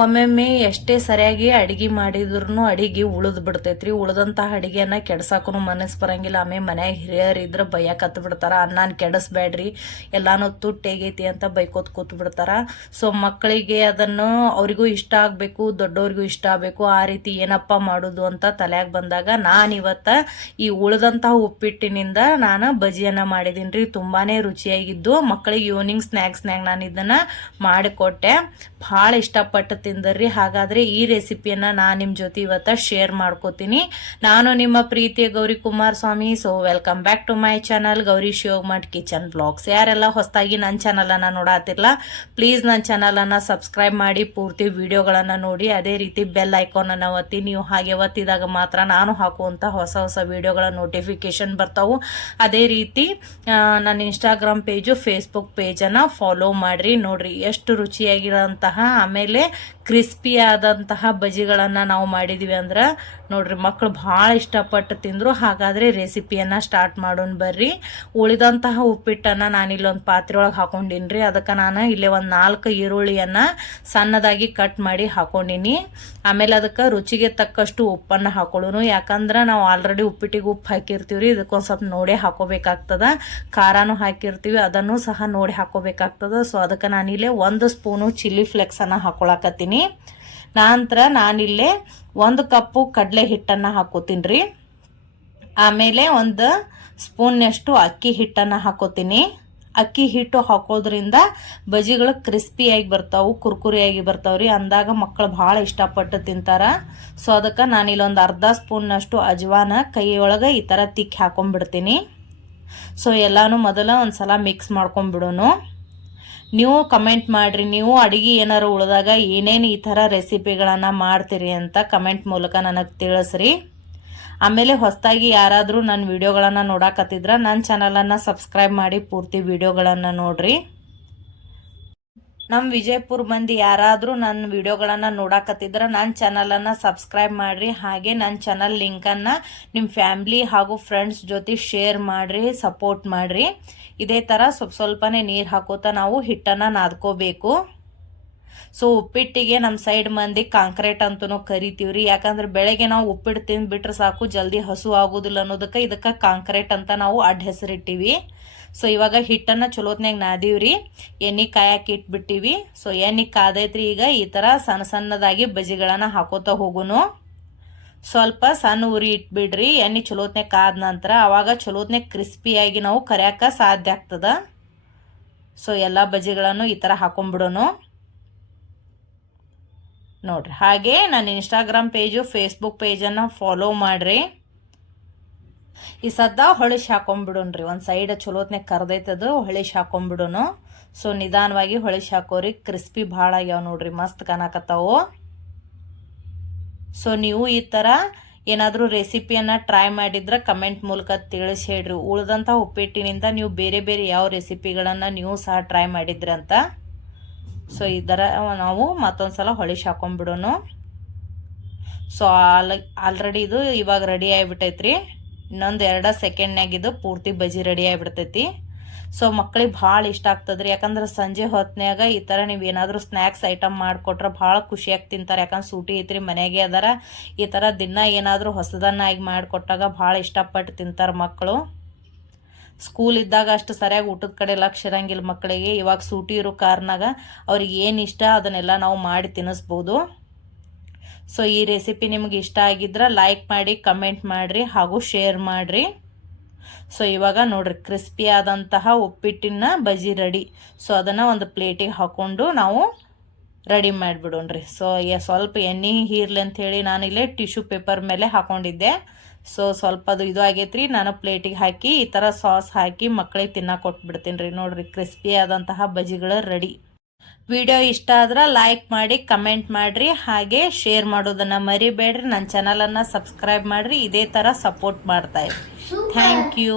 ಒಮ್ಮೊಮ್ಮೆ ಎಷ್ಟೇ ಸರಿಯಾಗಿ ಅಡಿಗೆ ಮಾಡಿದ್ರು ಅಡಿಗೆ ಉಳಿದ್ ಬಿಡ್ತೈತ್ರಿ. ಉಳ್ದಂತಹ ಅಡಿಗೆನ ಕೆಡ್ಸಾಕು ಮನಸ್ಸು ಬರಂಗಿಲ್ಲ. ಆಮೇಲೆ ಮನ್ಯಾಗ ಹಿರಿಯರ್ ಇದ್ರ ಬೈಯಕ್ ಹತ್ ಬಿಡ್ತಾರ, ಅನ್ನನ್ ಕೆಡಿಸ್ಬೇಡ್ರಿ ಎಲ್ಲಾನು ತುಟ್ಟೇಗೈತಿ ಅಂತ ಬೈಕೋತ್ ಕೂತ್ ಬಿಡ್ತಾರ. ಸೊ ಮಕ್ಕಳಿಗೆ ಅದನ್ನು ಅವ್ರಿಗೂ ಇಷ್ಟ ಆಗ್ಬೇಕು, ದೊಡ್ಡವ್ರಿಗೂ ಇಷ್ಟ ಆಗ್ಬೇಕು, ಆ ರೀತಿ ಏನಪ್ಪಾ ಮಾಡುದು ಅಂತ ತಲೆಯಾಗ ಬಂದಾಗ ನಾನಿವತ್ತ ಈ ಉಳ್ದಂತಹ ಉಪ್ಪಿಟ್ಟಿನಿಂದ ನಾನು ಬಜಿಯನ್ನ ಮಾಡಿದೀನ್ರಿ. ತುಂಬಾನೇ ರುಚಿಯಾಗಿದ್ದು ಮಕ್ಕಳಿಗೆ ಈವ್ನಿಂಗ್ ಸ್ನ್ಯಾಕ್ಸ್ನಾಗ ನಾನು ಇದನ್ನ ಮಾಡಿಕೊಟ್ಟೆ. ಭಾಳ ಇಷ್ಟಪಟ್ಟು ತಿಂದರ್ರಿ. ಹಾಗಾದ್ರೆ ಈ ರೆಸಿಪಿಯನ್ನ ನಾನು ನಿಮ್ಮ ಜೊತೆ ಇವತ್ತ ಶೇರ್ ಮಾಡ್ಕೋತೀನಿ. ನಾನು ನಿಮ್ಮ ಪ್ರೀತಿಯ Gauri Kumaraswamy. So welcome back to my channel Gauri Shivamath kitchen blogs. ಯಾರೆಲ್ಲ ಹೊಸದಾಗಿ ನನ್ನ ಚಾನಲ್ ಅನ್ನ ನೋಡಾತಿರ್ಲ ಪ್ಲೀಸ್ ನನ್ನ ಚಾನಲ್ ಅನ್ನ ಸಬ್ಸ್ಕ್ರೈಬ್ ಮಾಡಿ ಪೂರ್ತಿ ವಿಡಿಯೋಗಳನ್ನ ನೋಡಿ. ಅದೇ ರೀತಿ ಬೆಲ್ ಐಕಾನ್ ಅನ್ನ ಒತ್ತಿ. ನೀವು ಹಾಗೆ ಒತ್ತಿದಾಗ ಮಾತ್ರ ನಾನು ಹಾಕುವಂತ ಹೊಸ ಹೊಸ ವಿಡಿಯೋಗಳ ನೋಟಿಫಿಕೇಶನ್ ಬರ್ತಾವು. ಅದೇ ರೀತಿ ನನ್ನ ಇನ್ಸ್ಟಾಗ್ರಾಮ್ ಪೇಜು, ಫೇಸ್ಬುಕ್ ಪೇಜ್ ಅನ್ನ ಫಾಲೋ ಮಾಡ್ರಿ. ನೋಡ್ರಿ ಎಷ್ಟು ರುಚಿಯಾಗಿರೋಂತಹ ಆಮೇಲೆ ಕ್ರಿಸ್ಪಿ ಆದಂತಹ ಬಜಿಗಳನ್ನ ನಾವು ಮಾಡಿದೀವಿ ಅಂದ್ರೆ ನೋಡ್ರಿ ಮಕ್ಕಳು ಭಾಳ ಇಷ್ಟಪಟ್ಟು ತಿಂದ್ರು. ಹಾಗಾದ್ರೆ ರೆಸಿಪಿಯನ್ನ ಸ್ಟಾರ್ಟ್ ಮಾಡೋಣ ಬರ್ರಿ. ಉಳಿದಂತಹ ಉಪ್ಪಿಟ್ಟನ್ನ ನಾನು ಇಲ್ಲೊಂದು ಪಾತ್ರೆ ಒಳಗೆ ಹಾಕೊಂಡಿನ್ರಿ. ಅದಕ್ಕೆ ನಾನು ಇಲ್ಲೇ ಒಂದು 4 ಈರುಳ್ಳಿಯನ್ನ ಸಣ್ಣದಾಗಿ ಕಟ್ ಮಾಡಿ ಹಾಕೊಂಡಿನಿ. ಆಮೇಲೆ ಅದಕ್ಕೆ ರುಚಿಗೆ ತಕ್ಕಷ್ಟು ಉಪ್ಪನ್ನ ಹಾಕೊಳ್ಳೋನು. ಯಾಕಂದ್ರೆ ನಾವು ಆಲ್ರೆಡಿ ಉಪ್ಪಿಟ್ಟಿಗೆ ಉಪ್ಪು ಹಾಕಿರ್ತೀವ್ರಿ, ಇದಕ್ಕೊಂದು ಸ್ವಲ್ಪ ನೋಡಿ ಹಾಕೋಬೇಕಾಗ್ತದ. ಖಾರನೂ ಹಾಕಿರ್ತೀವಿ, ಅದನ್ನು ಸಹ ನೋಡಿ ಹಾಕೋಬೇಕಾಗ್ತದ. ಸೊ ಅದಕ್ಕೆ ನಾನಿಲ್ಲೇ 1 ಸ್ಪೂನು ಚಿಲ್ಲಿ ಫ್ಲೆಕ್ಸ್ ಅನ್ನ ಹಾಕೊಳಕತ್ತೀನಿ. ನಂತರ ನಾನಿಲ್ಲೇ 1 ಕಪ್ಪು ಕಡಲೆ ಹಿಟ್ಟನ್ನ ಹಾಕೋತೀನಿ. ಆಮೇಲೆ 1 ಸ್ಪೂನ್ನಷ್ಟು ಅಕ್ಕಿ ಹಿಟ್ಟನ್ನ ಹಾಕೋತೀನಿ. ಅಕ್ಕಿ ಹಿಟ್ಟು ಹಾಕೋದ್ರಿಂದ ಬಜಿಗಳು ಕ್ರಿಸ್ಪಿಯಾಗಿ ಬರ್ತಾವು, ಕುರ್ಕುರಿಯಾಗಿ ಬರ್ತಾವ್ರಿ. ಅಂದಾಗ ಮಕ್ಕಳು ಭಾಳ ಇಷ್ಟಪಟ್ಟು ತಿಂತಾರ. ಸೊ ಅದಕ್ಕೆ ನಾನಿಲ್ಲೊಂದು ಅರ್ಧ ಸ್ಪೂನ್ನಷ್ಟು ಅಜ್ವಾನ ಕೈಯೊಳಗೆ ಈ ಥರ ತಿಕ್ಕಿ ಹಾಕೊಂಡ್ಬಿಡ್ತೀನಿ. ಸೊ ಎಲ್ಲಾನು ಮೊದಲ ಒಂದ್ಸಲ ಮಿಕ್ಸ್ ಮಾಡ್ಕೊಂಡ್ಬಿಡೋನು. ನೀವು ಕಮೆಂಟ್ ಮಾಡ್ರಿ, ನೀವು ಅಡಿಗೆ ಏನಾರು ಉಳಿದಾಗ ಏನೇನು ಈ ಥರ ರೆಸಿಪಿಗಳನ್ನು ಮಾಡ್ತೀರಿ ಅಂತ ಕಮೆಂಟ್ ಮೂಲಕ ನನಗೆ ತಿಳಿಸ್ರಿ. ಆಮೇಲೆ ಹೊಸದಾಗಿ ಯಾರಾದರೂ ನನ್ನ ವಿಡಿಯೋಗಳನ್ನು ನೋಡಾಕತ್ತಿದ್ರೆ ನನ್ನ ಚಾನಲನ್ನು ಸಬ್ಸ್ಕ್ರೈಬ್ ಮಾಡಿ ಪೂರ್ತಿ ವಿಡಿಯೋಗಳನ್ನು ನೋಡ್ರಿ. ನಮ್ಮ ವಿಜಯಪುರ ಮಂದಿ ಯಾರಾದರೂ ನನ್ನ ವಿಡಿಯೋಗಳನ್ನು ನೋಡಾಕತ್ತಿದ್ರೆ ನನ್ನ ಚಾನಲನ್ನು ಸಬ್ಸ್ಕ್ರೈಬ್ ಮಾಡಿರಿ. ಹಾಗೆ ನನ್ನ ಚಾನಲ್ ಲಿಂಕನ್ನು ನಿಮ್ಮ ಫ್ಯಾಮ್ಲಿ ಹಾಗೂ ಫ್ರೆಂಡ್ಸ್ ಜೊತೆ ಶೇರ್ ಮಾಡಿರಿ, ಸಪೋರ್ಟ್ ಮಾಡಿರಿ. ಇದೇ ಥರ ಸ್ವಲ್ಪನೇ ನೀರು ಹಾಕೋತಾ ನಾವು ಹಿಟ್ಟನ್ನು ನಾದ್ಕೋಬೇಕು. ಸೊ ಉಪ್ಪಿಟ್ಟಿಗೆ ನಮ್ಮ ಸೈಡ್ ಮಂದಿ ಕಾಂಕ್ರೀಟ್ ಅಂತೂ ಕರಿತೀವ್ರಿ. ಯಾಕಂದ್ರೆ ಬೆಳಗ್ಗೆ ನಾವು ಉಪ್ಪಿಟ್ಟು ತಿಂದ್ಬಿಟ್ರೆ ಸಾಕು, ಜಲ್ದಿ ಹಸು ಆಗೋದಿಲ್ಲ ಅನ್ನೋದಕ್ಕೆ ಇದಕ್ಕೆ ಕಾಂಕ್ರೀಟ್ ಅಂತ ನಾವು ಅಡ್ಡ ಹೆಸರಿಟ್ಟಿವಿ. ಸೊ ಇವಾಗ ಹಿಟ್ಟನ್ನು ಚಲೋತ್ನಾಗ ನಾದೀವ್ರಿ, ಎಣ್ಣೆ ಕಾಯಕ್ಕೆ ಇಟ್ಬಿಟ್ಟಿವಿ. ಸೊ ಎಣ್ಣೆ ಕಾದೈತ್ರಿ. ಈಗ ಈ ಥರ ಸಣ್ಣ ಸಣ್ಣದಾಗಿ ಬಜಿಗಳನ್ನು ಹಾಕೋತಾ ಹೋಗುನು. ಸ್ವಲ್ಪ ಸಣ್ಣ ಉರಿ ಇಟ್ಬಿಡ್ರಿ. ಎಣ್ಣೆ ಚಲೋತ್ನಾಗ ಕಾದ ನಂತರ ಅವಾಗ ಚಲೋತ್ನಾಗ ಕ್ರಿಸ್ಪಿಯಾಗಿ ನಾವು ಕರಿಯಾಕ ಸಾಧ್ಯ ಆಗ್ತದ. ಸೊ ಎಲ್ಲ ಬಜಿಗಳನ್ನು ಈ ಥರ ಹಾಕೊಂಡ್ಬಿಡೋನು ನೋಡ್ರಿ. ಹಾಗೆ ನನ್ನ ಇನ್ಸ್ಟಾಗ್ರಾಮ್ ಪೇಜು, ಫೇಸ್ಬುಕ್ ಪೇಜನ್ನು ಫಾಲೋ ಮಾಡ್ರಿ. ಈ ಸದ್ದ ಹೊಳಿಸಿ ಹಾಕೊಂಡ್ಬಿಡೋಣ್ರಿ. ಒಂದು ಸೈಡ್ ಚಲೋತ್ನಾಗ ಕರ್ದೈತದು ಹೊಳಿಸಿ ಹಾಕೊಂಡ್ಬಿಡೋನು. ಸೊ ನಿಧಾನವಾಗಿ ಹೊಳಿಸಿ ಹಾಕೋರಿ. ಕ್ರಿಸ್ಪಿ ಭಾಳ ಆಗ್ಯಾವ ನೋಡ್ರಿ, ಮಸ್ತ್ ಕಾಣಕತ್ತಾವು. ಸೊ ನೀವು ಈ ಥರ ಏನಾದರೂ ರೆಸಿಪಿಯನ್ನು ಟ್ರೈ ಮಾಡಿದ್ರೆ ಕಮೆಂಟ್ ಮೂಲಕ ತಿಳಿಸಿ ಹೇಳ್ರಿ. ಉಳಿದಂಥ ಉಪ್ಪಿಟ್ಟಿನಿಂದ ನೀವು ಬೇರೆ ಬೇರೆ ಯಾವ ರೆಸಿಪಿಗಳನ್ನು ನೀವು ಸಹ ಟ್ರೈ ಮಾಡಿದ್ರಿ ಅಂತ. ಸೊ ಇದರ ನಾವು ಮತ್ತೊಂದು ಸಲ ಹೊಳಿಸಿ ಹಾಕೊಂಡ್ಬಿಡೋನು. ಸೊ ಆಲ್ರೆಡಿ ಇದು ಇವಾಗ ರೆಡಿ ಆಗಿಬಿಟ್ಟೈತ್ರಿ. ಇನ್ನೊಂದು 2 ಸೆಕೆಂಡ್ನಾಗ ಇದು ಪೂರ್ತಿ ಬಜಿ ರೆಡಿ ಆಗಿಬಿಡ್ತೈತಿ. ಸೊ ಮಕ್ಕಳಿಗೆ ಭಾಳ ಇಷ್ಟ ಆಗ್ತದ್ರಿ. ಯಾಕಂದ್ರೆ ಸಂಜೆ ಹೊತ್ನ್ಯಾಗ ಈ ಥರ ನೀವು ಏನಾದರೂ ಸ್ನ್ಯಾಕ್ಸ್ ಐಟಮ್ ಮಾಡಿಕೊಟ್ರೆ ಭಾಳ ಖುಷಿಯಾಗಿ ತಿಂತಾರೆ. ಯಾಕಂದ್ರೆ ಸೂಟಿ ಐತ್ರಿ, ಮನೆಗೆ ಅದರ ಈ ಥರ ದಿನ ಏನಾದರೂ ಹೊಸದನ್ನಾಗಿ ಮಾಡಿಕೊಟ್ಟಾಗ ಭಾಳ ಇಷ್ಟಪಟ್ಟು ತಿಂತಾರೆ ಮಕ್ಕಳು. ಸ್ಕೂಲ್ ಇದ್ದಾಗ ಅಷ್ಟು ಸರಿಯಾಗಿ ಊಟದ ಕಡೆ ಲಕ್ಷ ಇರಂಗಿಲ್ಲ ಮಕ್ಕಳಿಗೆ. ಇವಾಗ ಸೂಟಿ ಇರೋ ಕಾರಣಾಗ ಅವ್ರಿಗೆ ಏನು ಇಷ್ಟ ಅದನ್ನೆಲ್ಲ ನಾವು ಮಾಡಿ ತಿನ್ನಿಸ್ಬೋದು. ಸೊ ಈ ರೆಸಿಪಿ ನಿಮಗೆ ಇಷ್ಟ ಆಗಿದ್ರೆ ಲೈಕ್ ಮಾಡಿ, ಕಮೆಂಟ್ ಮಾಡಿರಿ ಹಾಗೂ ಶೇರ್ ಮಾಡಿರಿ. ಸೊ ಇವಾಗ ನೋಡ್ರಿ ಕ್ರಿಸ್ಪಿ ಆದಂತಹ ಉಪ್ಪಿಟ್ಟಿನ ಬಜಿ ರೆಡಿ. ಸೊ ಅದನ್ನು ಒಂದು ಪ್ಲೇಟಿಗೆ ಹಾಕ್ಕೊಂಡು ನಾವು ರೆಡಿ ಮಾಡಿಬಿಡೋಣ್ರಿ. ಸೊ ಸ್ವಲ್ಪ ಎಣ್ಣೆ ಹೀರ್ಲಿ ಅಂಥೇಳಿ ನಾನಿಲ್ಲೇ ಟಿಶ್ಯೂ ಪೇಪರ್ ಮೇಲೆ ಹಾಕೊಂಡಿದ್ದೆ. ಸೊ ಸ್ವಲ್ಪ ಅದು ಇದು ಆಗೈತ್ರಿ. ನಾನು ಪ್ಲೇಟಿಗೆ ಹಾಕಿ ಈ ಥರ ಸಾಸ್ ಹಾಕಿ ಮಕ್ಕಳಿಗೆ ತಿನ್ನಕ್ಕೆ ಕೊಟ್ಬಿಡ್ತೀನಿ ರೀ. ನೋಡ್ರಿ ಕ್ರಿಸ್ಪಿ ಆದಂತಹ ಬಜಿಗಳು ರೆಡಿ. ವಿಡಿಯೋ ಇಷ್ಟ ಆದ್ರೆ ಲೈಕ್ ಮಾಡಿ, ಕಮೆಂಟ್ ಮಾಡಿರಿ, ಹಾಗೆ ಶೇರ್ ಮಾಡೋದನ್ನು ಮರಿಬೇಡ್ರಿ. ನನ್ನ ಚಾನಲನ್ನು ಸಬ್ಸ್ಕ್ರೈಬ್ ಮಾಡಿರಿ. ಇದೇ ಥರ ಸಪೋರ್ಟ್ ಮಾಡ್ತಾ ಇರಿ. Thank you.